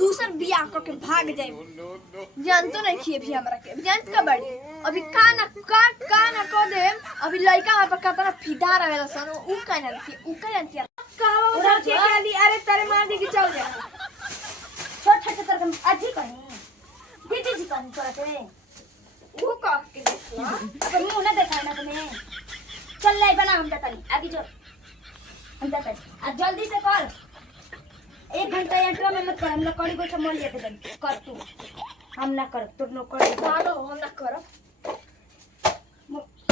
दूसर बियाह करके भाग जाए। जानतो नहीं किए भी हमरा के जानत का बड़ी अभी का ना कर दे। अभी लड़का वहां पर कतना फिदा रहेला सन उ का जानती कहवा के खाली अरे तारे मार दी कि चल जा छोट छोट तरकम अजी कहीं दीदी जी कहीं करते वो कह के देखला अब मुंह ना देखा ना तुम्हें चल ले बना हम जाता नहीं आगे जो हम जाता अब जल्दी से कर 1 घंटा इंट्रो में मत कर हम लोग कड़ी को समझ लेते कर तू हम ना कर तू नो कर मानो हम ना करब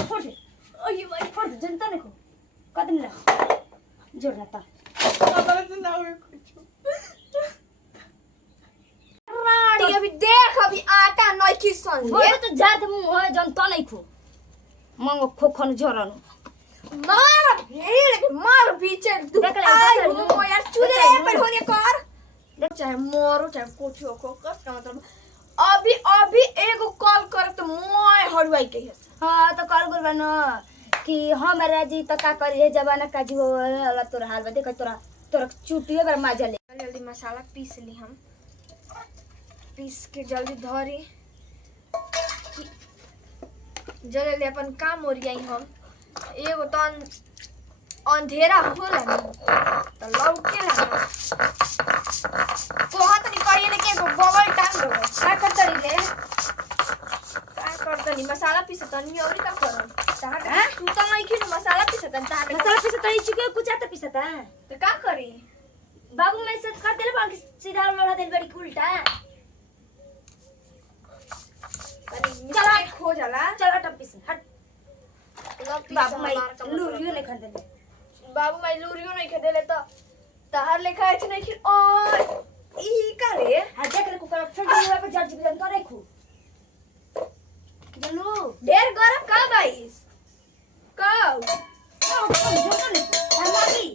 छोड़ दे ओए भाई छोड़ दे जनता ने को कदम ना जोड़ना था खबर से ना हुए कुछ रानी अभी देख अभी आटा नहीं की सन वो तो जात मुंह है जनता नहीं को मंगो खोखन जोरन मार भीड़ मार पीछे देख ले, आई देख ले, वो यार चुदे देख ले, पर होने कर देख चाहे मोरो चाहे कोठी को का मतलब अभी एगो कॉल कर तो मोय हड़वाई के है। हां तो कर गुल बनो कि हमरा जी तो का करी है जमाना का जी हो अल्लाह तोर हाल बा देख तोरा चुटिए बर मजा ले जल्दी मसाला पीस ली हम पीस के जल्दी धरी जल्दी अपन काम ओरियाई हम एगो तो अंधेरा होला न त लौके ना कोहा तनी करिए ने के बबल टांग दो का करतरी ले का करतनी मसाला पीस तनी और का करम ताहा तू तो नहीं खिन मसाला पीस तन ताहा मसाला पीसा तो चुके कुछ आता पीसता तो का करी बाबू मैं सब कर देले बाकी सीधा लड़ा देल बड़ी उल्टा चला खो जाला चल हट पीस हट बाबू मैं बाबू लूरियो नहीं खन दे मैं लूरियो नहीं खेदेले तो ताहार लेखा है नहीं खिन और ई का रे हां देख ले कुकर छोड़ दे पे जड़ जीवन तो रखू जल्लू ढेर गरम का भाई कब जो ले हमारी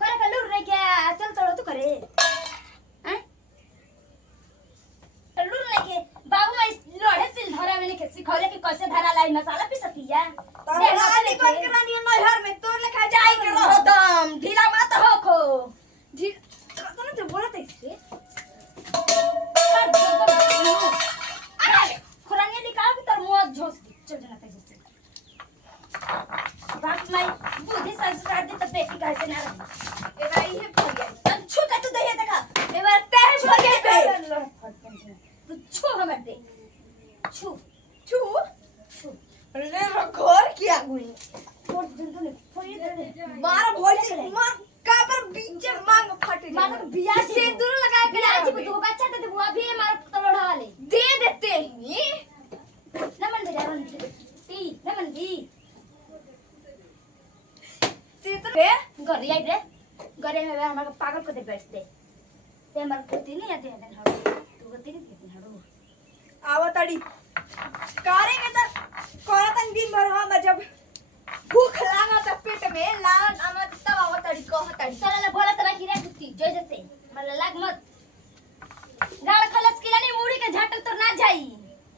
करे का लूर रे क्या चल चलो तू करे हैं लूर लेके बाबू मैं लोढ़े सिल धरा मैंने के सिखौले कि कैसे धरा लाई मसाला पीसती है रानी बन के रानी नहर में तोर लेखा जाई के रहो दम ढीला मत हो खो ढील तो ना जो बोलत है इससे अरे खुरानी निकाल के तर मुंह झोस चल जाना तेज से बात मैं बुद्धि संस्कार दे तो बेटी कैसे ना रही ए भाई ये फरिया तब छूटा तू दे देखा ए बार तेरे फरिया पे तू छू हमर दे छू छू छू रे घर क्या हुई छोड़ जंतु ने फरिया दे मार भोल से मार का पर बीच मांग फट मार बिया सिंदूर लगा के आज भी दो बच्चा दे बुआ भी मार तलोड़ा वाले दे देते ही नमन दे नमन ती नमन दी सीतरे गरी आई रे गरी में हमारा पागल को दे बैठ दे ते हमार कुती नहीं आते हैं हम तू कुती नहीं देती हड़ो आवतड़ी करेंगे तो करतन दिन भर हम जब भूख लागा त पेट में लान हम तब आवतड़ी कहतड़ी चल ले बोला तरा गिरा कुती जो जैसे मला लाग मत गाड़ खलस किला नहीं मुड़ी के झटल तो ना जाई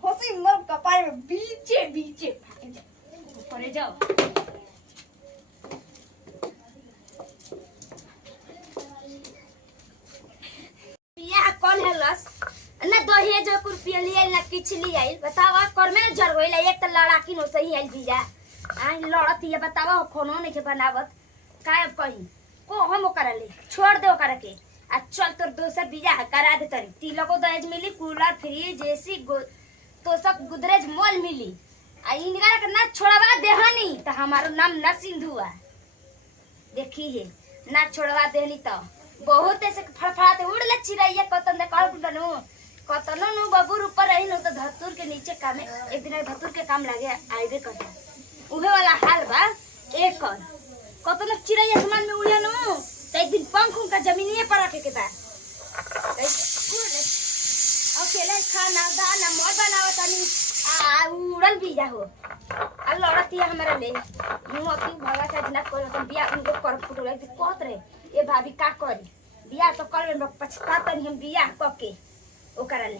होसी मर कपाय में बीचे ऊपर जाओ या कौन है लस ना दही जो रुपया लिए ना किछ लिए आई बतावा कर में जर होइला एक त लड़ाकी नो सही आइल बिया आ लड़त ये बतावा कोनो नहीं के बनावत काय अब कही को हम ओकरा ले छोड़ दे ओकरा के आ चल तोर दोसर बिया करा दे तरी तिलको दहेज मिली कूलर फ्रिज एसी तो सब गुदरेज मोल मिली आ इनका के ना छोड़वा देहनी त हमारो नाम न सिंधुआ देखी है ना छोड़वा देहनी तो बहुत ऐसे फड़फड़ाते उड़ले चिड़ैया कतन दे कतनो नु बबूर ऊपर रही नो तो धतूर के नीचे काम एक दिन धतूर के काम लागे आइबे करता उहे वाला हाल बा एक कर कतनो चिड़ैया आसमान में उड़े नु तो एक दिन पंख उनका जमीनिए पर रखे के बा अकेले खाना दाना मोर बनावत तनी आ उड़ल भी जा हो आ लड़ती हमरा ले नु अति भगा का जना कोन तो बिया उनको कर फुटल कहत रहे ए भाभी का करी बिया तो कर में पछताता नहीं हम बिया क के ओकरा ले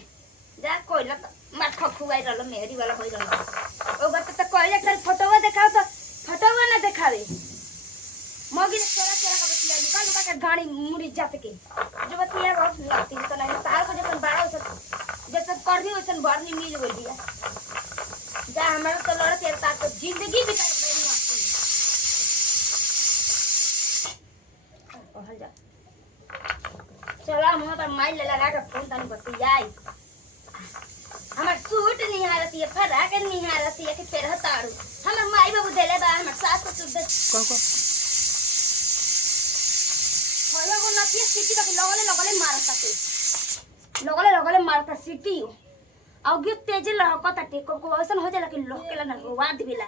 जा कोइला मार खखुआई रहल मेहरी वाला होई रहल ओ बात तो कहले खाली फोटोवा देखाओ तो फोटोवा ना देखावे मगी छोरा छोरा का बतिया लुका लुका के गाड़ी मुड़ी जात के जो बतिया दिन भर नहीं मिल गई दिया जा हमारा तो लड़त है तो जिंदगी बिता कहल जा चला मुंह पर माइल लगा के फोन तनी बतियाई हमर सूट नहीं हारती है फराक नहीं हारती है कि पेरह ताड़ू हमर माई बाबू देले बा हमर सास ससुर दे होया को नतिया सिटी का लगले मारता सिटी औगे तेज लहकता टेको को ऐसन हो जाला कि लोकेला ना रोवा दिबिला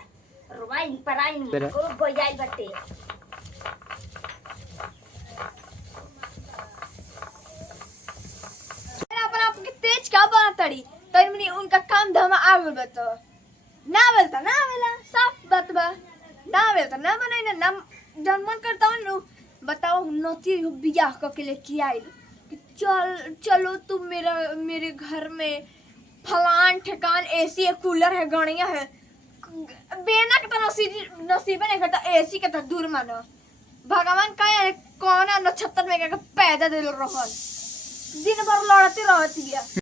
रोवाइन पराइन को गोयाई बटे अपन आपके तेज का बना तड़ी तनी उनका काम धमा आगल बतो ना बोलता ना वेला साफ बात बा ना बोलता ना बनाई ना जन मन करता हूं बताओ नोती बियाह क के लेके आई कि चलो तुम मेरे घर में फलान ठिकान एसी है कूलर है गणिया है बेना के तो नसीब नहीं करता एसी के तो दूर मानो भगवान का कौन नक्षत्र में पैदा दिल रहल दिन भर लड़ती रहती है।